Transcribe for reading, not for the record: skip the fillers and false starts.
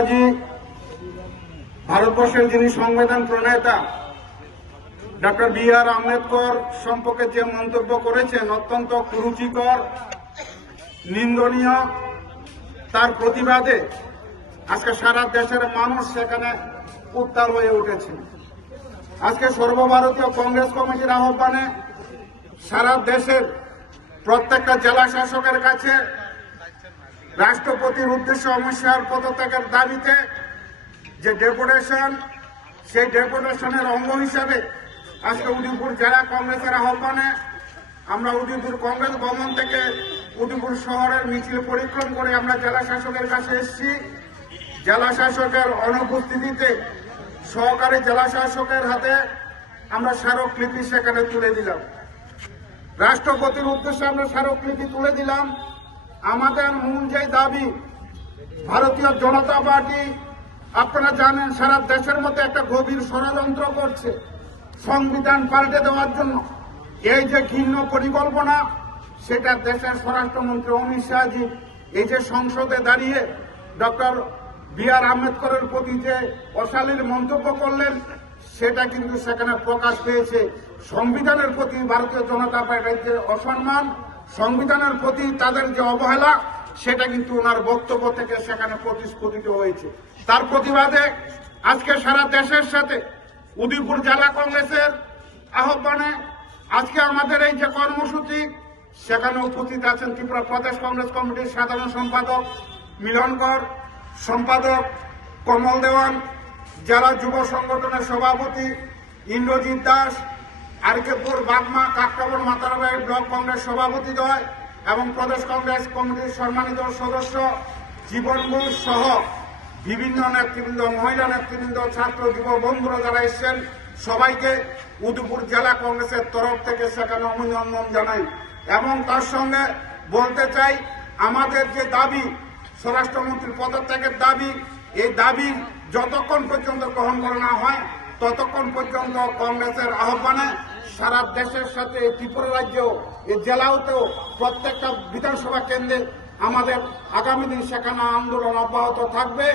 আজি ভারতবর্ষের যিনি সংবিধান প্রণেতা ডক্টর বি.আর. আম্বেদকর সম্পর্কে যে মন্তব্য করেছেন অত্যন্ত কুরুচিকর, নিন্দনীয়। তার প্রতিবাদে আজকে সারা দেশের মানুষ সেখানে উত্তাল হয়ে উঠেছে। আজকে সর্বভারতীয় কংগ্রেস কমিটির আহ্বানে সারা দেশের প্রত্যেকটা জেলা শাসকের কাছে রাষ্ট্রপতির উদ্দেশ্যে অমিত শাহর পদত্যাগের দাবিতে যে ডেপুটেশন, সেই ডেপুটেশনের অঙ্গ হিসাবে আজকে উদয়পুর জেলা কংগ্রেসের আহ্বানে আমরা উদয়পুর কংগ্রেস ভবন থেকে উদয়পুর শহরের মিছিল পরিক্রম করে আমরা জেলা শাসকের কাছে এসেছি। জেলা শাসকের অনুপস্থিতিতে সহকারী জেলা শাসকের হাতে আমরা স্মারকলিপি সেখানে তুলে দিলাম। রাষ্ট্রপতির উদ্দেশ্যে আমরা স্মারকলিপি তুলে দিলাম। আমাদের মূল যে দাবি, ভারতীয় জনতা পার্টি আপনারা জানেন সারা দেশের মধ্যে একটা গভীর ষড়যন্ত্র করছে সংবিধান পাল্টে দেওয়ার জন্য। এই যে ঘৃণ্য পরিকল্পনা, সেটা দেশের স্বরাষ্ট্রমন্ত্রী অমিত শাহজি এই যে সংসদে দাঁড়িয়ে ডক্টর বি.আর. আম্বেদকরের প্রতি যে অশালীন মন্তব্য করলেন, সেটা কিন্তু সেখানে প্রকাশ পেয়েছে। সংবিধানের প্রতি ভারতীয় জনতা পার্টির যে অসম্মান, সংবিধানের প্রতি তাদের যে অবহেলা, সেটা কিন্তু ওনার বক্তব্য থেকে সেখানে প্রতিস্ফুটিত হয়েছে। তার প্রতিবাদে আজকে সারা দেশের সাথে উদয়পুর জেলা কংগ্রেসের আহ্বানে আজকে আমাদের এই যে কর্মসূচি, সেখানে উপস্থিত আছেন ত্রিপুরা প্রদেশ কংগ্রেস কমিটির সাধারণ সম্পাদক মিলন কর, সম্পাদক কমল দেওয়ান, জেলা যুব সংগঠনের সভাপতি ইন্দ্রজিৎ দাস, আরকেপুর বাগমা কাকটাবর মাতারাবাড়ি ব্লক কংগ্রেস সভাপতি দয় এবং প্রদেশ কংগ্রেস কমিটির সম্মানিত সদস্য জীবন ঘোষ সহ বিভিন্ন নেতৃবৃন্দ, মহিলা নেতৃবৃন্দ, ছাত্র যুব বন্ধুরা যারা এসেছেন, সবাইকে উদয়পুর জেলা কংগ্রেসের তরফ থেকে সেখানে অভিনন্দন জানাই। এবং তার সঙ্গে বলতে চাই, আমাদের যে দাবি স্বরাষ্ট্রমন্ত্রীর পদত্যাগের দাবি, এই দাবি যতক্ষণ পর্যন্ত গ্রহণ করা না হয় ততক্ষণ পর্যন্ত কংগ্রেসের আহ্বানে সারা দেশের সাথে ত্রিপুরা রাজ্য, এই জেলাতেও প্রত্যেকটা বিধানসভা কেন্দ্রে আমাদের আগামী দিন সেখানে আন্দোলন অব্যাহত থাকবে।